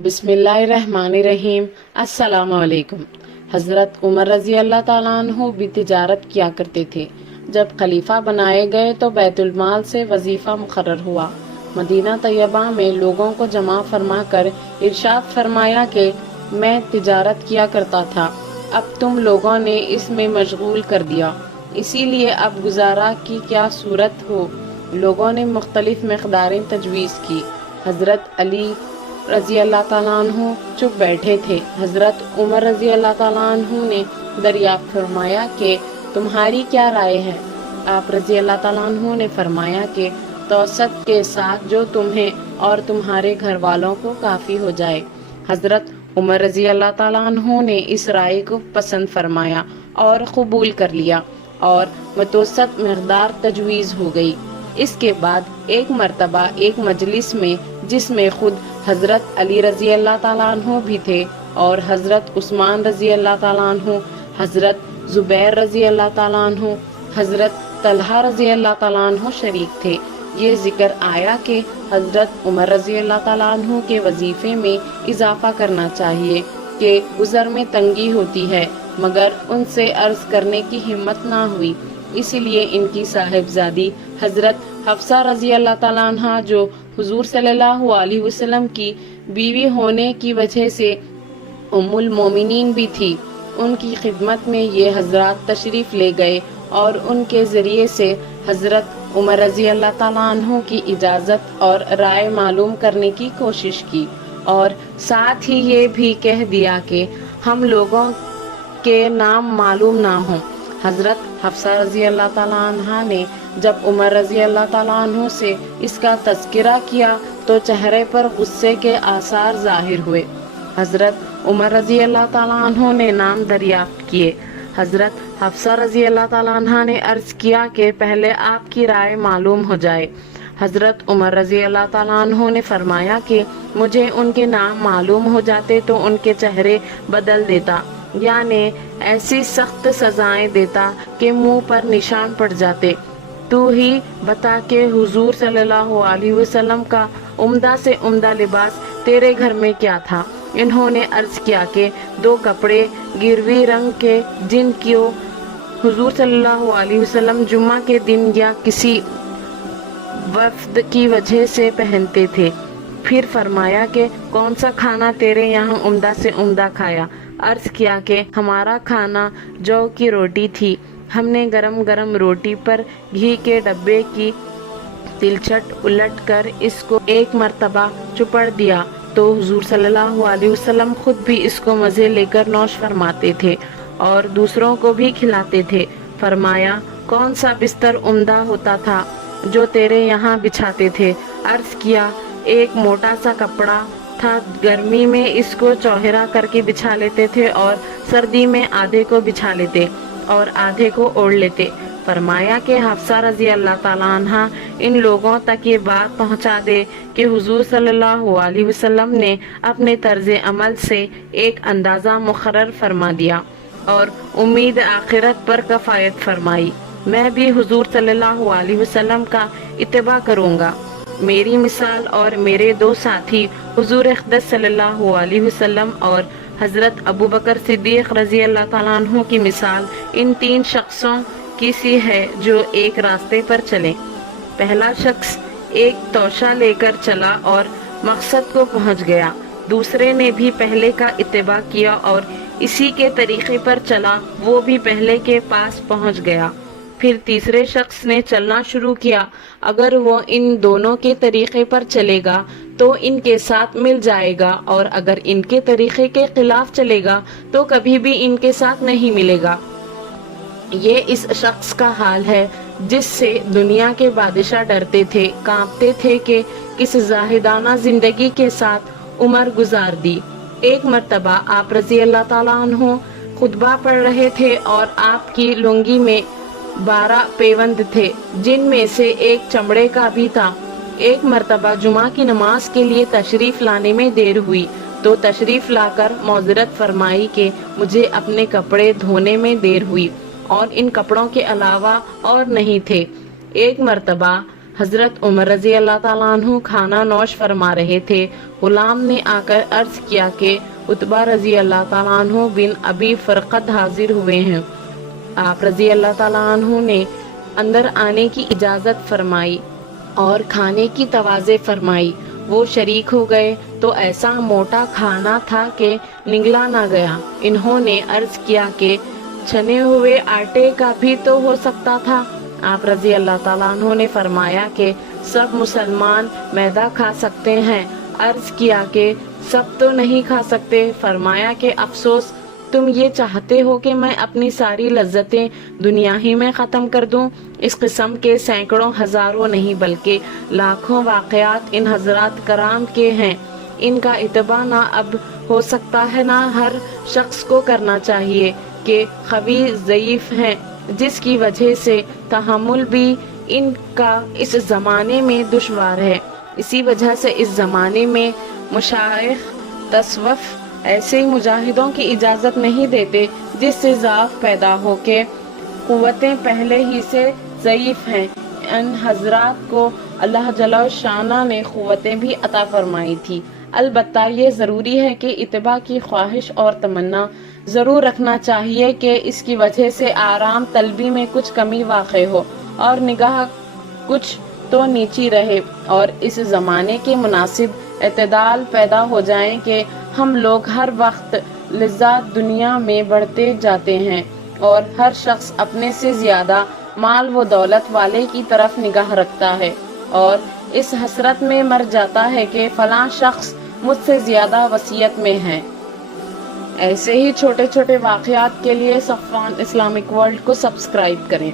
बिस्मिल्लाहिर्रहमानिर्रहीम। अस्सलाम वालेकुम। हज़रत उमर रज़ी अल्लाह ताला अन्हु भी तिजारत किया करते थे। जब खलीफा बनाए गए तो बैतुल माल से वजीफा मुकर्रर हुआ। मदीना तैयबा में लोगों को जमा फरमा कर इरशाद फरमाया कि मैं तिजारत किया करता था, अब तुम लोगों ने इसमें मशगूल कर दिया, इसीलिए अब गुजारा की क्या सूरत हो। लोगों ने मुख्तलिफ मकदारें तजवीज़ की। हज़रत अली रज़ी अल्लाह ताला अन्हु चुप बैठे थे। हज़रत उमर रज़ी अल्लाह ताला अन्हु ने दरियाफ्त फरमाया कि तुम्हारी क्या राय है। आप रज़ी अल्लाह ताला अन्हु ने फरमाया कि तौसत के साथ जो तुम्हें और तुम्हारे घर वालों को काफ़ी हो जाए। हज़रत उमर रज़ी अल्लाह ताला अन्हु ने इस राय को पसंद फरमाया और कबूल कर लिया और मतवसत मकदार तजवीज़ हो गई। इसके बाद एक मरतबा एक मजलिस में, जिसमें खुद हज़रत अली रज़ी अल्लाह ताला अन्हु भी थे और हज़रत उस्मान रज़ी अल्लाह ताला अन्हु, हज़रत ज़ुबैर रज़ी अल्लाह ताला अन्हु, हज़रत तलहा रज़ी अल्लाह ताला अन्हु शरीक थे। ये जिक्र आया कि हज़रत उमर रज़ी अल्लाह ताला अन्हु के वजीफे में इजाफा करना चाहिए कि गुज़र में तंगी होती है, मगर उनसे अर्ज़ करने की हिम्मत ना हुई। इसीलिए इनकी साहिबजादी हज़रत हफ्सा रज़ी अल्लाह ताला अन्हा, जो हुजूर सल्लल्लाहु अलैहि वसल्लम की बीवी होने की वजह से उम्मुल मोमिनीन भी थी, उनकी खिदमत में ये हजरात तशरीफ़ ले गए और उनके ज़रिए से हज़रत उमर रज़ी अल्लाह ताला अन्हु की इजाज़त और राय मालूम करने की कोशिश की और साथ ही ये भी कह दिया कि हम लोगों के नाम मालूम ना हों। हज़रत हफ्सा रज़ी अल्लाह ताला अन्हा ने जब उमर रज़ी अल्लाह ताला अन्हु से इसका तज़किरा किया तो चेहरे पर गुस्से के आसार ज़ाहिर हुए। हज़रत उमर रज़ी अल्लाह ताला अन्हु ने नाम दरियाफ्त किए। हज़रत हफ्सा रज़ी अल्लाह ताला अन्हा ने अर्ज़ किया कि पहले आपकी राय मालूम हो जाए। हज़रत उमर रज़ी अल्लाह ताला अन्हु ने फरमाया कि मुझे उनके नाम मालूम हो जाते तो उनके चेहरे बदल देता, यानी ऐसी सख्त सजाएं देता कि मुंह पर निशान पड़ जाते। तू ही बता कि हुजूर सल्लल्लाहु अलैहि वसल्लम का उम्दा से उम्दा लिबास तेरे घर में क्या था। इन्होंने अर्ज़ किया कि 2 कपड़े गिरवी रंग के, जिनकी हुजूर सल्लल्लाहु अलैहि वसल्लम जुम्मा के दिन या किसी वफ्द की वजह से पहनते थे। फिर फरमाया कि कौन सा खाना तेरे यहाँ उम्दा से उम्दा खाया। अर्ज़ किया कि हमारा खाना जौ की रोटी थी। हमने गरम गरम रोटी पर घी के डब्बे की तिलचट उलट कर इसको एक मर्तबा चुपड़ दिया तो हुजूर सल्लल्लाहु अलैहि वसल्लम खुद भी इसको मज़े लेकर नौश फरमाते थे और दूसरों को भी खिलाते थे। फरमाया कौन सा बिस्तर उम्दा होता था जो तेरे यहाँ बिछाते थे। अर्ज़ किया एक मोटा सा कपड़ा था, गर्मी में इसको चौहरा करके बिछा लेते थे और सर्दी में आधे को बिछा लेते और आधे को ओढ़ लेते। फरमाया कि हफ्सा रज़ी अल्लाह ताला अन्हा इन लोगों तक ये बात पहुंचा दे कि हुजूर सल्लल्लाहु अलैहि वसल्लम ने अपने तर्ज अमल से एक अंदाज़ा मुकर्रर फरमा दिया और उम्मीद आखिरत पर कफ़ायत फरमाई। मैं भी हुजूर सल्लल्लाहु अलैहि वसल्लम का इत्तिबा करूँगा। मेरी मिसाल और मेरे 2 साथी हुजूर अक़दस सल्लल्लाहु अलैहि वसल्लम और हज़रत अबू बकर सिद्दीक़ रज़ी अल्लाह ताला अन्हु की मिसाल इन 3 शख्सों की सी है जो एक रास्ते पर चले। पहला शख्स एक तोशा लेकर चला और मकसद को पहुंच गया। दूसरे ने भी पहले का इत्तिबा किया और इसी के तरीके पर चला, वो भी पहले के पास पहुंच गया। फिर तीसरे शख्स ने चलना शुरू किया। अगर वो इन दोनों के तरीके पर चलेगा तो इनके साथ मिल जाएगा और अगर इनके तरीके के खिलाफ चलेगा तो कभी भी इनके साथ नहीं मिलेगा। ये इस शख्स का हाल है जिससे दुनिया के बादशाह डरते थे, कांपते थे कि किस जाहिदाना जिंदगी के साथ उम्र गुजार दी। एक मर्तबा आप रज़ी अल्लाह ताला अन्हु खुतबा पढ़ रहे थे और आपकी लुंगी में 12 पेवंद थे, जिनमें से एक चमड़े का भी था। एक मर्तबा जुमा की नमाज के लिए तशरीफ लाने में देर हुई तो तशरीफ लाकर मौज़रत फरमाई कि मुझे अपने कपड़े धोने में देर हुई और इन कपड़ों के अलावा और नहीं थे। एक मर्तबा حضرت عمر رضی اللہ تعالیٰ عنہ کھانا نوش فرما رہے تھے۔ غلام نے آ کر عرض کیا کہ عتبہ رضی اللہ تعالیٰ عنہ بن ابی فرقد حاضر ہوئے ہیں۔ آپ رضی اللہ تعالیٰ عنہ نے اندر آنے کی اجازت فرمائی اور کھانے کی توازے فرمائی۔ وہ شریک ہو گئے تو ایسا موٹا کھانا تھا کہ نگلا نہ گیا۔ انہوں نے عرض کیا کہ چھنے ہوئے آٹے کا بھی تو ہو سکتا تھا۔ آپ رضی اللہ تعالیٰ عنہ نے فرمایا کہ سب مسلمان میدا کھا سکتے ہیں۔ عرض کیا کہ سب تو نہیں کھا سکتے۔ فرمایا کہ افسوس، تم یہ چاہتے ہو کہ میں اپنی ساری لذتیں دنیا ہی میں ختم کر دوں؟ اس قسم کے سینکڑوں ہزاروں نہیں بلکہ لاکھوں واقعات ان حضرات کرام کے ہیں۔ ان کا اتباع نہ اب ہو سکتا ہے نہ ہر شخص کو کرنا چاہیے کہ قوی ضعیف ہیں، جس کی وجہ سے تحمل بھی ان کا اس زمانے میں دشوار ہے۔ اسی وجہ سے اس زمانے میں مشائخ تصوف ایسے مجاہدوں کی اجازت نہیں دیتے جس سے ضعف پیدا ہو کے قوتیں پہلے ہی سے ضعیف ہیں۔ ان حضرات کو اللہ جل شانہ نے قوتیں بھی عطا فرمائی تھی۔ البتہ یہ ضروری ہے کہ اتباع کی خواہش اور تمنا ضرور رکھنا چاہیے کہ اس کی وجہ سے آرام طلبی میں کچھ کمی واقع ہو اور نگاہ کچھ تو نیچی رہے، اور اس زمانے کے مناسب اعتدال پیدا ہو جائیں کہ ہم لوگ ہر وقت لذات دنیا میں بڑھتے جاتے ہیں اور ہر شخص اپنے سے زیادہ مال و دولت والے کی طرف نگاہ رکھتا ہے اور اس حسرت میں مر جاتا ہے کہ فلاں شخص مجھ سے زیادہ وسعت میں ہے۔ ایسے ہی چھوٹے چھوٹے واقعات کے لیے صفوان اسلامک ورلڈ کو سبسکرائب کریں۔